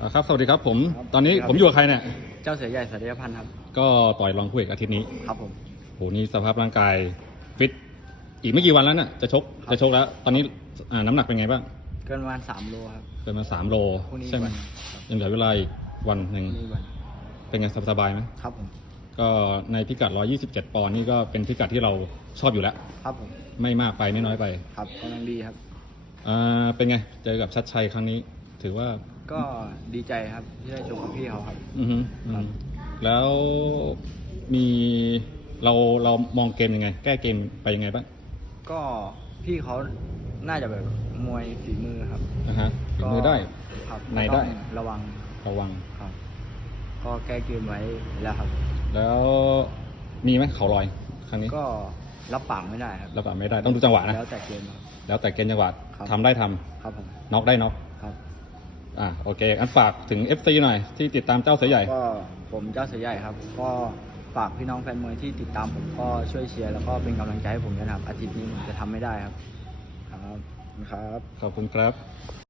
อ่าครับ สวัสดีครับผม ครับตอนนี้ครับ ผมอยู่กับใครเนี่ย เจ้าเสือใหญ่สัตยพันธ์ครับก็ต่อยรองผู้เอกอาทิตย์นี้ครับผม โหนี่สภาพร่างกายฟิต อีกไม่กี่วันแล้วน่ะจะชก ครับ จะชกแล้ว ตอนนี้อ่าน้ำหนักเป็นไงบ้างเกินประมาณสามโลครับเกินมาสามโล พรุ่งนี้ใช่ไหมวันครับยังเหลือเวลาอีกวันหนึ่งนี่วันเป็นไงสบายๆไหม ครับผมก็ในพิกัด 127 ปอนด์นี่ก็เป็นพิกัดที่เราชอบอยู่แล้ว ครับผมไม่มากไปไม่น้อยไปครับกำลังดีครับ อ่าเป็นไง เจอกับชัดชัยครั้งนี้ ถือว่า ก็ดีใจครับที่ได้ชมกับพี่เขาครับ อือฮึอืครัมบแล้วมีเราเรามองเกมยังไง แก้เกมไปยังไงบ้างก็พี่เขาน่าจะแบบมวยฝีมือครับนะฮะฝีมือได้ ครับในได้ก็ต้องระวังระวัง ครับ ก็แก้เกมไว้แล้วครับ แล้วมีไหมเขาลอยครั้งนี้ก็รับปากไม่ได้ครับ รับปากไม่ได้ต้องดูจังหวะนะ แล้วแต่เกมครับ แล้วแต่เกณฑ์จังหวะครับ ทำได้ทำครับผมน็อกได้น็อกครับ อะโอเคอันฝากถึง FC หน่อยที่ติดตามเจ้าเสือใหญ่ ก็ผมเจ้าเสือใหญ่ครับ ก็ฝากพี่น้องแฟนมวยที่ติดตามผมก็ช่วยเชียร์แล้วก็เป็นกำลังใจให้ผมด้วยนะครับอาทิตย์นี้ผมจะทำไม่ได้ครับ ครับครับ ขอบคุณครับ